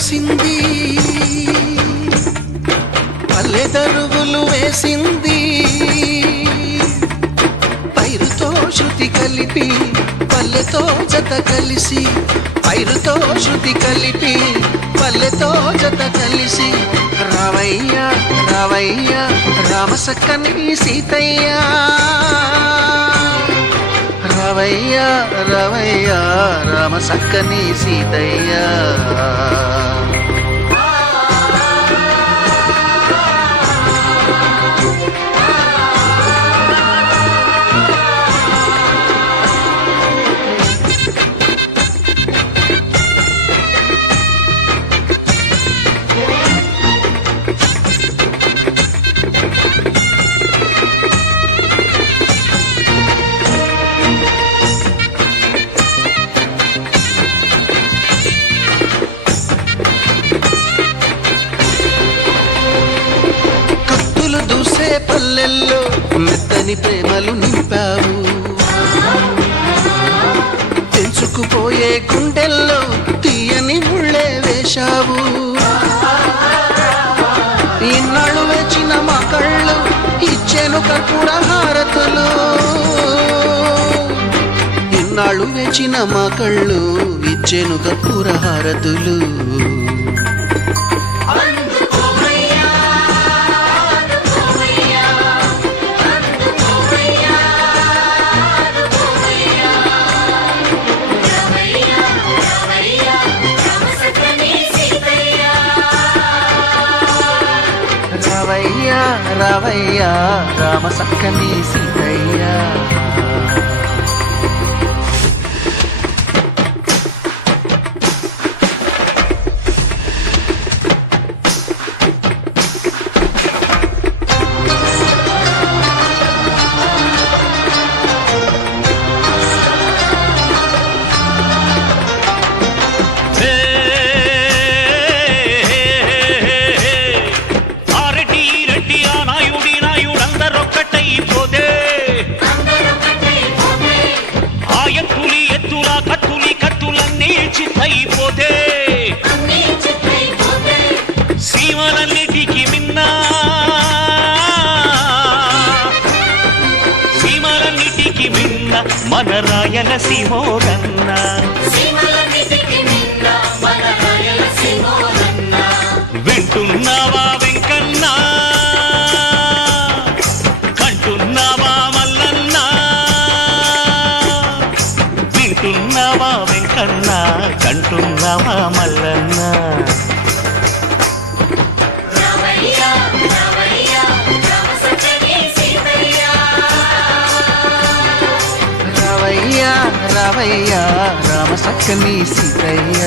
కూసింది పల్లె దరువులు వేసింది పైరుతో శృతి కలిపి పల్లెతో జత కలిసి పైరుతో శృతి కలిపి పల్లెతో జత కలిసి రావయ్య రావయ్య రామసక్కని సీతయ్య రావయ్య రావయ్య రామసక్కని సీతయ్య పల్లెల్లో మెత్తని ప్రేమలు నింపావు తెంచుకుపోయే గుండెల్లో తీయని ముళ్ళే వేశావు ఇన్నాళ్ళు వేచిన మా కళ్ళు ఇచ్చేను కర్పూర హారతులు ఇన్నాళ్ళు వేచిన మా కళ్ళు ఇచ్చేను కర్పూర హారతులు రావయ్య రావయ్య రామసక్కని సీతయ్య చిత్తైపోతే సీమలన్నిటికి మిన్నా సీమలన్నిటికి మిన్న మన రాయలసీమోరన్న వింటున్నావా వెంకన్నా కంటున్నావా మల్లన్నా వింటున్నావా వెంకన్నా కంటున్నావా మల్లన్నా రావయ్య రావయ్య రామసక్కని సీతయ్య